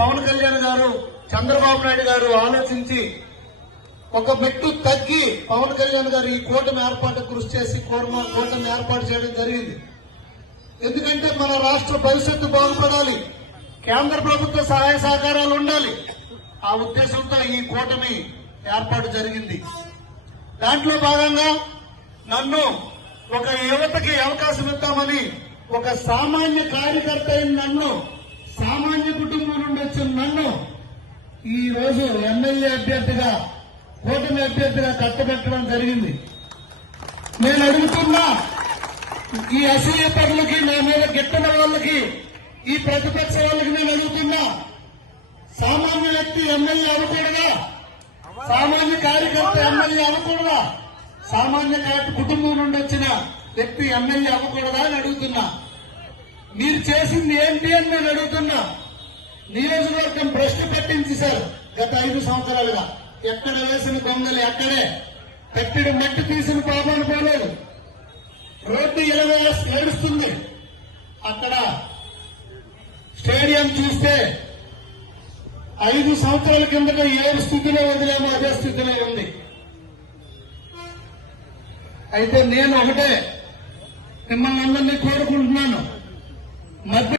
పవన్ కళ్యాణ్ గారు చంద్రబాబు నాయుడు గారు ఆలోచించి ఒక మెట్టు తగ్గి పవన్ కళ్యాణ్ గారు ఈ కూటమి ఏర్పాటు కృషి చేసి కూటమి ఏర్పాటు చేయడం జరిగింది. ఎందుకంటే మన రాష్ట్ర భవిష్యత్తు బాగుపడాలి. కేంద్ర ప్రభుత్వ సహాయ సహకారాలు ఉండాలి. ఆ ఉద్దేశంతో ఈ కూటమి ఏర్పాటు జరిగింది. దాంట్లో భాగంగా నన్ను ఒక యువతకి అవకాశం ఇద్దామని ఒక సామాన్య కార్యకర్త అయిన నన్ను సామాన్య కుటుంబం నుండి వచ్చిన నన్ను ఈ రోజు ఎమ్మెల్యే అభ్యర్థిగా కూటమి అభ్యర్థిగా కట్టబెట్టడం జరిగింది. నేను అడుగుతున్నా ఈ అసూయ పనులకి నా మీద గిట్టన వాళ్ళకి ఈ ప్రతిపక్ష వాళ్ళకి నేను అడుగుతున్నా సామాన్య వ్యక్తి ఎమ్మెల్యే అవ్వకూడదా? సామాన్య కార్యకర్త ఎమ్మెల్యే అవ్వకూడదా? సామాన్య కుటుంబం నుండి వచ్చిన వ్యక్తి ఎమ్మెల్యే అవ్వకూడదా అని అడుగుతున్నా. మీరు చేసింది ఏంటి అని నేను అడుగుతున్నా. నియోజకవర్గం భ్రష్టు సార్ గత ఐదు సంవత్సరాలుగా. ఎక్కడ వేసిన గొంగలి ఎక్కడే కట్టిడి మట్టి తీసిన పాపాలు పోలేదు రోడ్డు ఇరవై ఏడుస్తుంది. అక్కడ స్టేడియం చూస్తే ఐదు సంవత్సరాల కిందట ఏడు స్థితిలో వదిలేమో అదే స్థితిలో ఉంది. అయితే నేను ఒకటే మిమ్మల్ని అందరినీ కోరుకుంటున్నాను. మధ్య